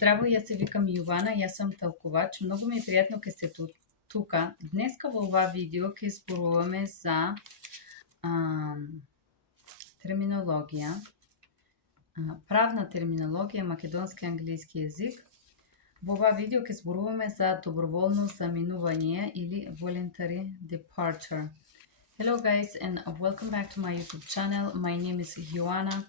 Здраво, јас се викам Јована, јас сум толкувач. Многу ми е пријатно ке сте тука. Днеска во ова видео ке зборуваме за терминологија, правна терминологија, македонски и англиски јазик. Во ова видео ке зборуваме за доброволно заминување или voluntary departure. Hello guys and welcome back to my YouTube channel. My name is Joanna.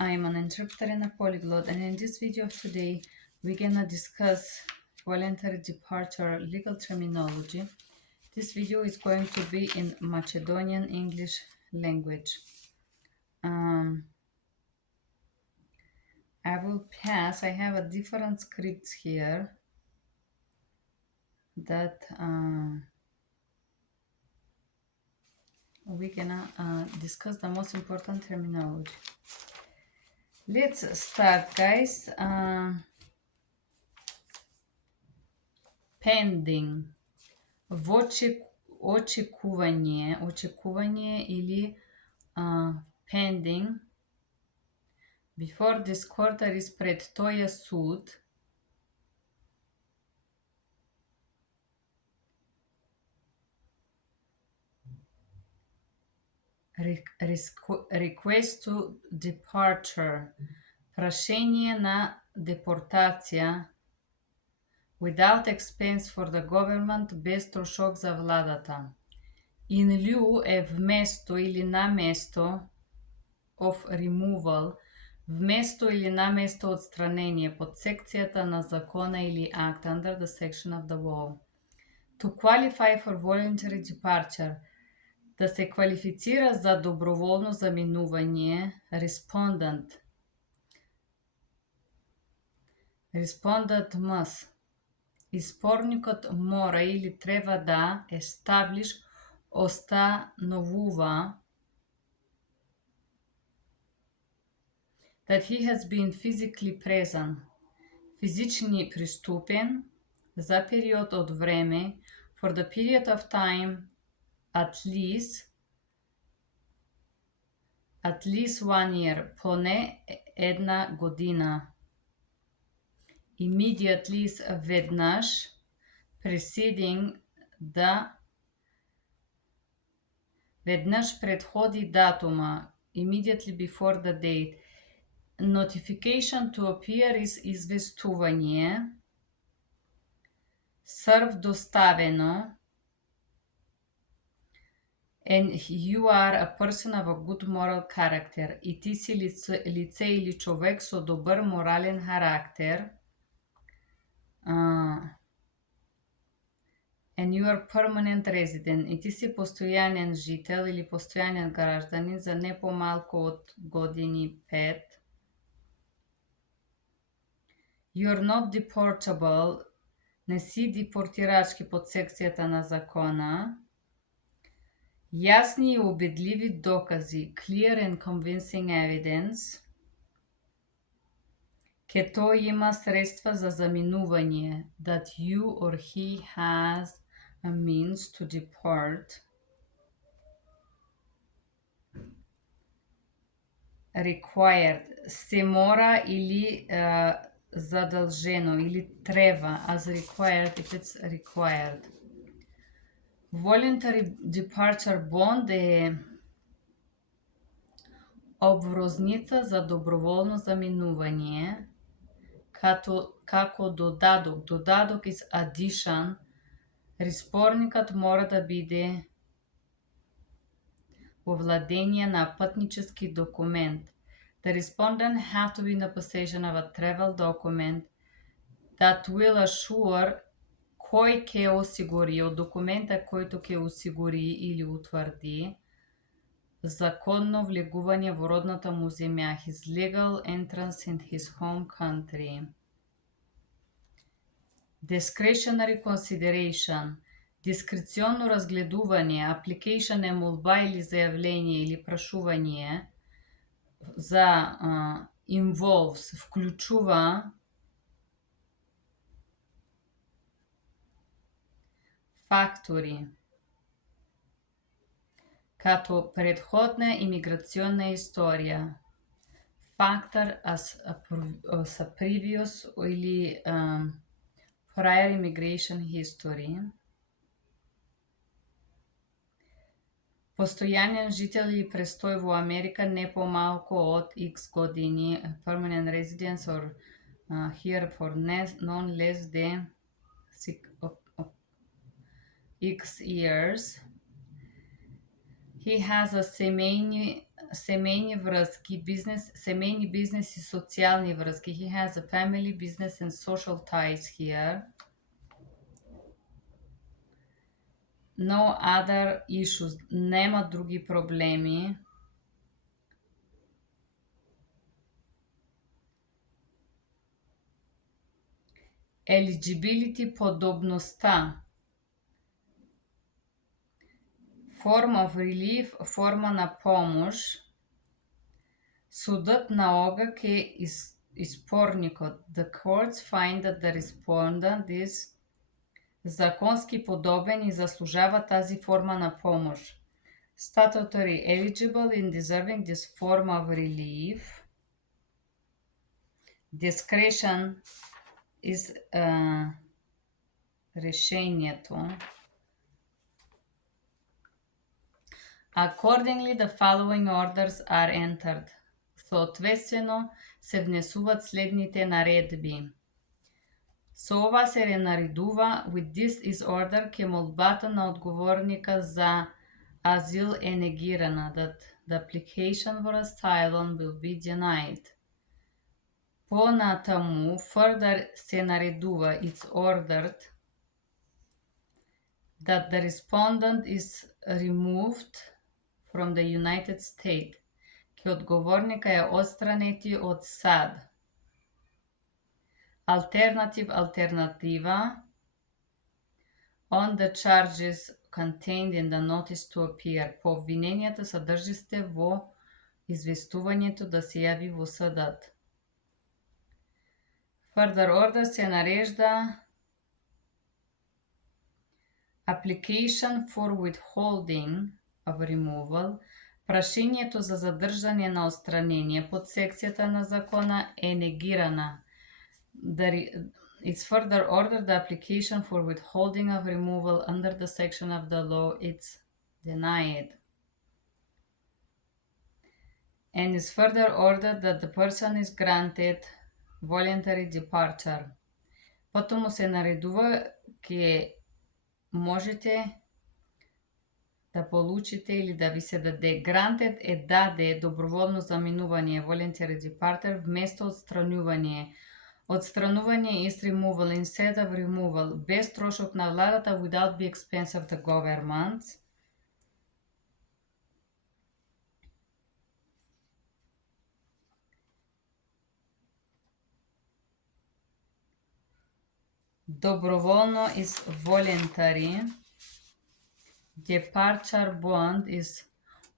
I am an interpreter and a polyglot, and in this video of today we're gonna discuss voluntary departure legal terminology. This video is going to be in Macedonian English language. I will pass. I have a different scripts here that we're gonna discuss the most important terminology. Let's start, guys. Pending. Очекување или pending. Before this court is пред тој суд. Request to departure. Прашање на депортација. Without expense for the government, без трошок за владата. In lieu е вместо или наместо of removal, вместо или наместо отстранение, под секцијата на закона или акт, under the section of the law. To qualify for voluntary departure, да се квалифицира за доброволно заминување, respondent must. Испорникот мора или треба да остановува that he has been physically present, физични приступен за период од време, for the period of time at least 1 year, поне една година. Immediately веднаш, preceding веднаш предходи датума, immediately before the date. Notification to appear is известување. Serve доставено. And you are a person of a good moral character. И ти си лице или човек со добар морален характер. And you are permanent resident. И ти си постојанен жител или постојанен гражданин за не помалку од години 5. You are not deportable. Не си депортирачки под секцијата на закона. Јасни и убедливи докази. Clear and convincing evidence. Ке тој има средства за заминување. That you or he has a means to depart. Required. Се мора или задолжено или треба. As required if it's required. Voluntary departure bond е обврозница за доброволно заминување. Како додаток. Додаток is addition. Испорникот мора да биде во владење на патнички документ. The respondent have to be in the possession of a travel document that will assure кој ќе осигури, од документа којто ќе осигури или утврди законно влегување во родната му земја, his legal entrance in his home country. Discretionary consideration. Дискреционно разгледување, application е молба или зајавление или прашување за involves, вклучува фактори, като предходна имиграционна историја, factor as a previous или prior immigration history. Постојанен жител или престој во Америка не помалку од X години, permanent residence or here for non less than X years. He has a семејни врски, семејни бизнес и социјални врски. He has a family, business and social ties here. No other issues. Нема други проблеми. Eligibility, подобноста. Form of relief, форма на помош. Судот наога ке испорникот. The courts find that the respondent is законски подобен и заслужава тази форма на помош. Statutory eligible in deserving this form of relief. Discretion is решението. Accordingly, the following orders are entered. Соодветствено се внесуваат следните наредби. Со ова се ренаредува, with this is order, ке молбата на одговорника за азил е негирана, that the application for asylum will be denied. Понатаму, further се наредува, it's ordered, that the respondent is removed from the United States, ке одговорника е отстранети од САД. Alternativa, on the charges contained in the notice to appear. По обвиненијата содржисте во известувањето да се јави во судот. Further order се нарежда application for withholding of removal. Прашањето за задржање на отстранение под секцијата на закона е негирана. It's further ordered the application for withholding of removal under the section of the law it's denied. And it's further ordered that the person is granted voluntary departure. Потому се наредува ке можете да получите или да ви се даде. Granted е даде доброволно заминување, voluntary departure, вместо отстранување. Отстранување is removal instead of removal, без трошок на владата, without the expense of the government. Доброволно is voluntary. Departure bond is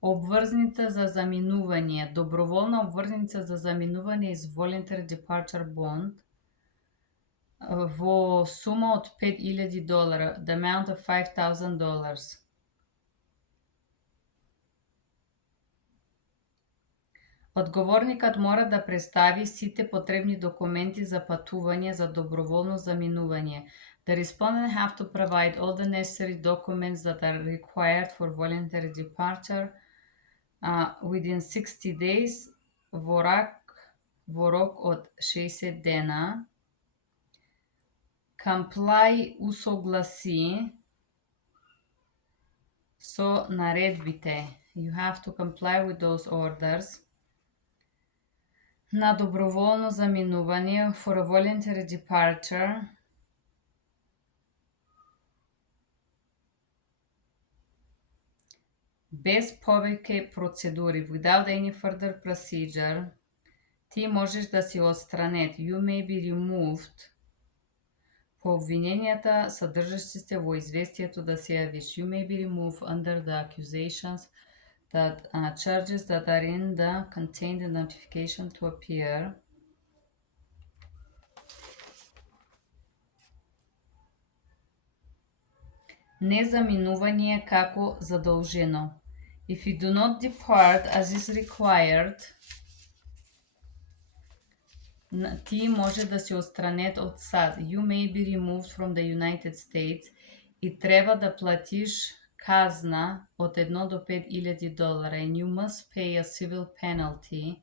обврзница за заминување. Доброволна обврзница за заминување is voluntary departure bond во сума од $5,000, the amount of $5,000. Одговорникот мора да представи сите потребни документи за патување за доброволно заминување. The respondent have to provide all the necessary documents that are required for voluntary departure within 60 days во рок од 60 дена. Comply усогласи со наредбите. You have to comply with those orders. На доброволно заминување for a voluntary departure. Без повеќе процедури, without any further procedure, ти можеш да си отстранет. You may be removed. По обвиненијата содржащи се во известието да се јавиш. You may be removed under the accusations that charges that are in the contained in the notification to appear. Незаминување како задолжено. If you do not depart as is required, ти може да си отстранет од САД. You may be removed from the United States и треба да платиш казна од 1 до 5,000 долара. And you must pay a civil penalty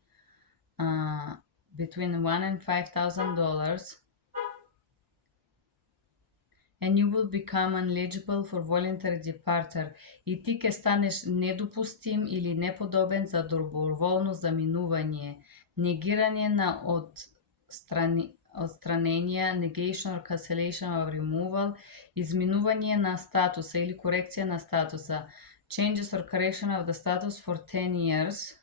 between $1,000 and $5,000. And you will become ineligible for voluntary departure. И ти ќе станеш недопустим или неподобен за доброволно заминување. Негирање на отстранение, negation or cancellation of removal, изменување на статуса или корекција на статуса. Changes or correction of the status for 10 years.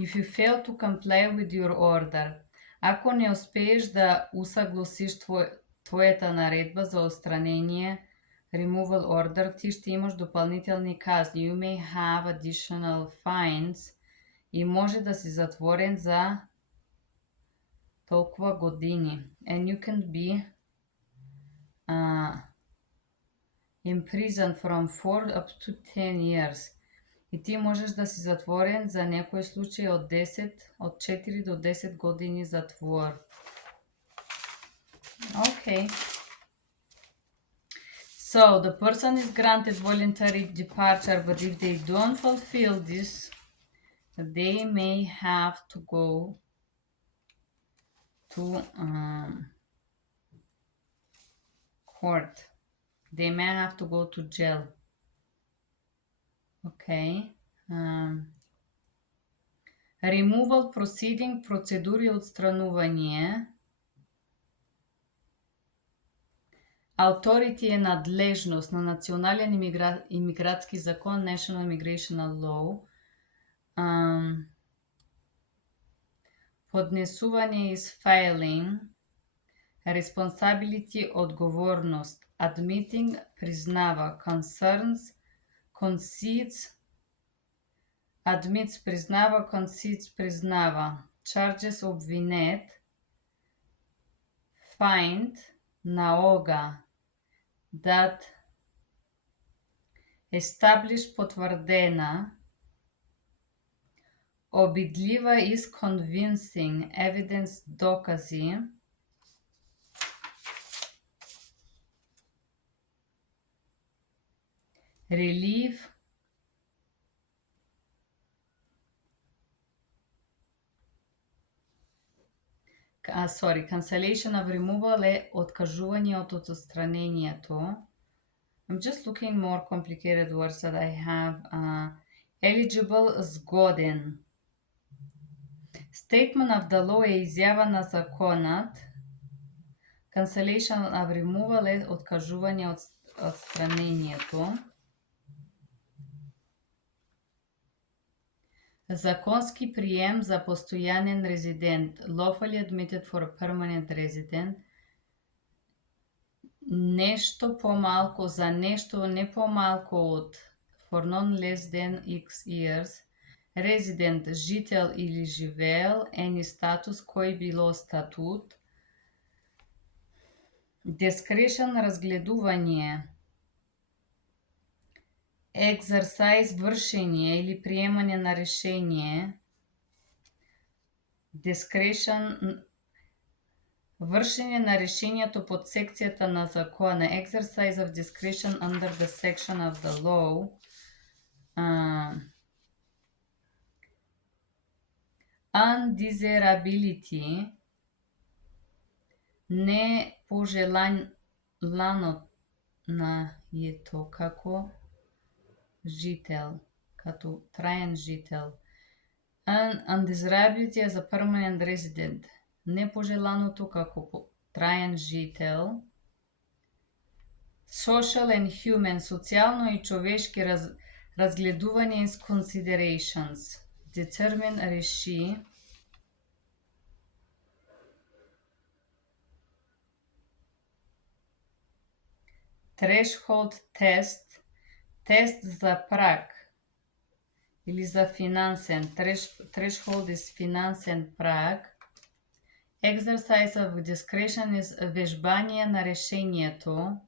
If you fail to comply with your order, ако не успееш да усагласиш твојата наредба за отстранение, removal order, ти ще имаш допълнителни казни. You may have additional fines и може да си затворен за толкова години. And you can be imprisoned from 4 up to 10 years. И ти можеш да си затворен за некој случај од 4 до 10 години затвор. Okay. So the person is granted voluntary departure, but if they don't fulfill this, they may have to go to court. They may have to go to jail. Okay. Removal proceeding, процедури отстранување. Authority е надлежност на национален имигратски закон, National Immigration Law. Поднесување is filing. Responsibility, odgovorност. Admitting, признава. Concerns, concedes. Admits, признава. Concedes, признава. Charges, обвинет. Find, наога. That, establish, потврдена. Обидлива is convincing, evidence, докази. Relieve, cancellation of removal е откажување од отстранението. I'm just looking more complicated words that I have. Eligible, згоден. Statement of the law е изјава на законот. Cancellation of removal е откажување од отстранението. Законски прием за постојанен резидент. Lawfully admitted for a permanent resident. Нешто помалку, за нешто не помалку од, for non less than X years. Resident, жител или живеел, any статус, кој било статут. Discretion, разгледување. Exercise, вршење или приемање на решение. Discretion, вршење на решението под секцијата на закона. Exercise of discretion under the section of the law. Undesirability, не пожелано на јето како жител, като траен жител. Undesirability as a permanent resident, непожеланото како траен жител. Social and human, социјално и човешки разгледување is considerations. Determine, реши. Threshold test, тест за праг или за финансен. Threshold is финансен праг. Exercise of discretion is вежбање на решението.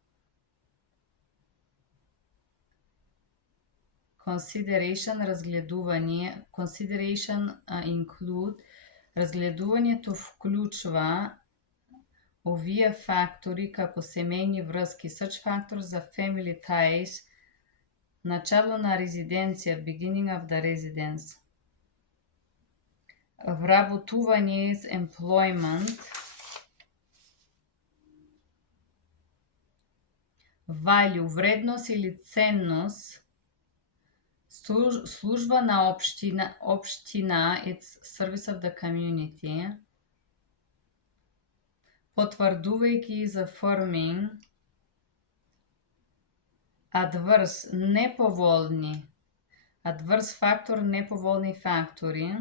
consideration, разгледување, consideration include, разгледувањето вклучува овие фактори како семејни врски, such factors as family ties, начало на резиденција, beginning of the residence, вработување is employment, value, вредност или ценност, служба на општина, it's service of the community, потврдувајќи is affirming, adverse, неповолни, adverse фактор, неповолни фактори,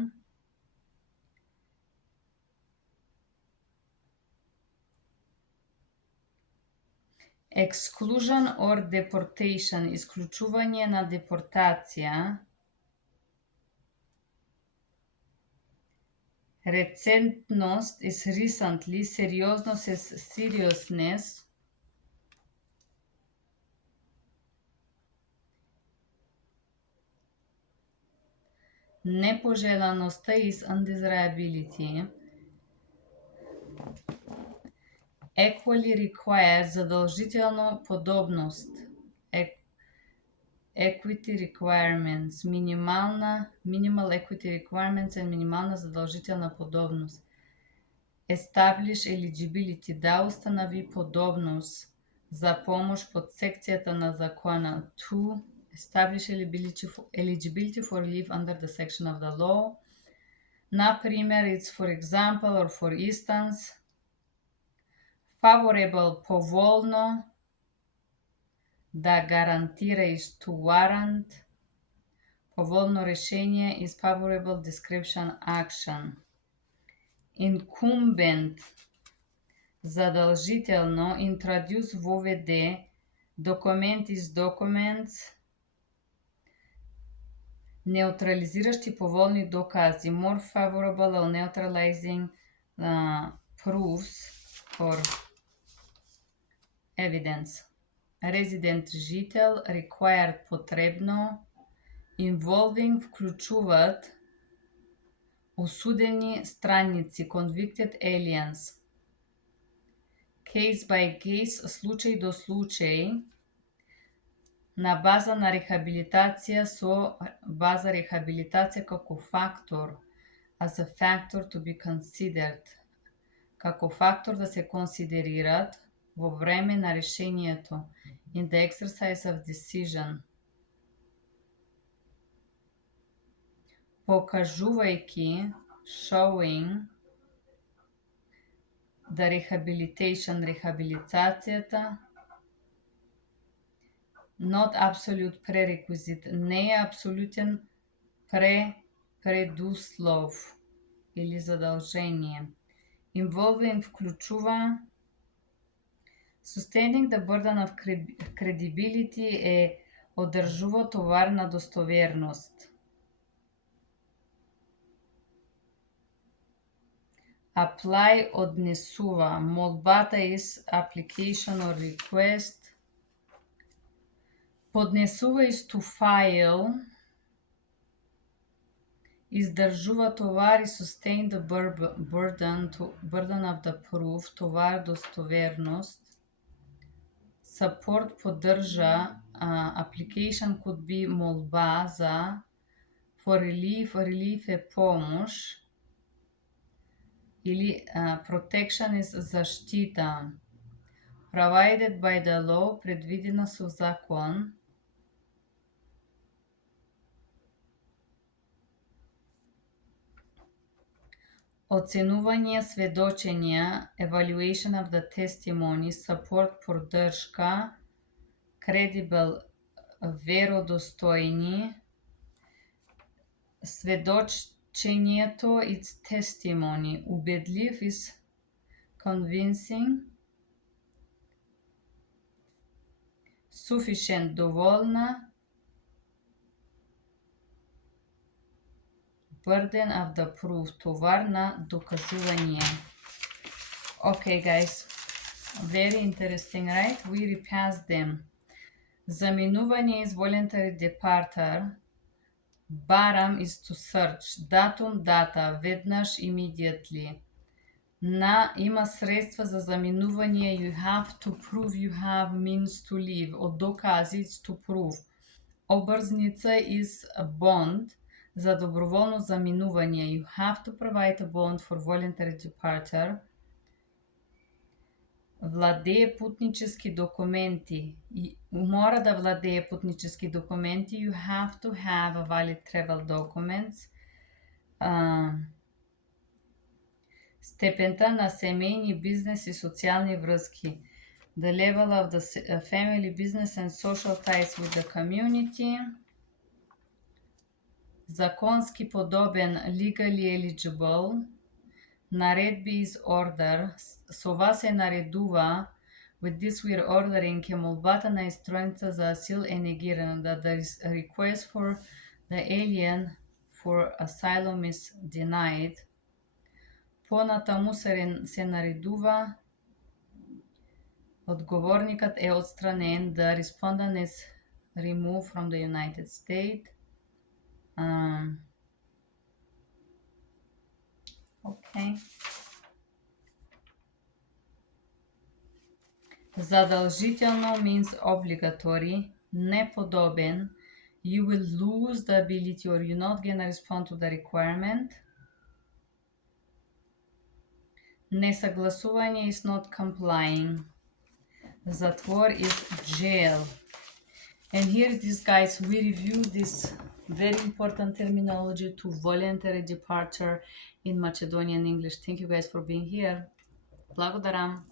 exclusion or deportation, исклучување на депортација, рецентност is recently, сериозност is seriousness, непожеланоста is undesirability, equally required, задолжително подобност, equity requirements, minimal equity requirements and минимална задолжителна подобност, establish eligibility, да установи подобност за помош под секцијата на закона, to establish eligibility for leave under the section of the law, например, it's for example or for instance, favorable, поволно, да гарантира is to warrant, поволно решение is favorable description action, incumbent, задолжително, introduce, воведе, document is documents, неутрализиращи поволни докази, more favorable or neutralizing proofs or evidence, resident, жител, required, потребно, involving, вклучуваат, осудени странници, convicted aliens, case by case, случај до случај, на база на рехабилитација со база рехабилитација како фактор, as a factor to be considered, како фактор да се консидерираат во време на решението, in the exercise of decision, покажувајќи, showing, the rehabilitation, рехабилитацијата, not absolute prerequisite, не е апсолутен предуслов или задолжение, involving, вклучува, sustaining the burden of credibility е одржува товар на достоверност, apply, однесува, молбата is application or request, поднесува is to file, издржува товар и sustain the burden of the proof, товар, достоверност, support, поддржа, application could be молба за, for relief е помош, или protection is заштита, provided by the law, предвидено со закон, оценување, сведочења, evaluation of the testimony, support, поддршка, credible, веродостојни, сведочењето is testimony, убедлив is convincing, sufficient, доволна, burden of the proof, товар на докажување. Okay, guys, very interesting, right? We repassed them. Заминување is voluntary departure. Барам is to search. Датум, дата, веднаш, immediately. Има средства за заминување. You have to prove you have means to leave. Од докази is to prove. Обрзница is a bond за доброволно заминување. You have to provide a bond for voluntary departure. Владее путнически документи. Мора да владее путнически документи. You have to have a valid travel documents. Степента на семејни, бизнес и социјални врски. The level of the family, business and social ties with the community. Законски подобен, legally eligible. Наредби is order. Со ова се наредува. With this we are ordering. Ке молбата на истројница за асил е негирана. That the request for the alien for asylum is denied. Понатаму се наредува. Одговорникот е отстранен. The respondent is removed from the United States. Okay. Задолжително means obligatory. Неподобен. You will lose the ability or you're not gonna respond to the requirement. Несогласување is not complying. Затвор is jail. And here it is, guys, we review this very important terminology to voluntary departure in Macedonian English. Thank you guys for being here. Благодарам.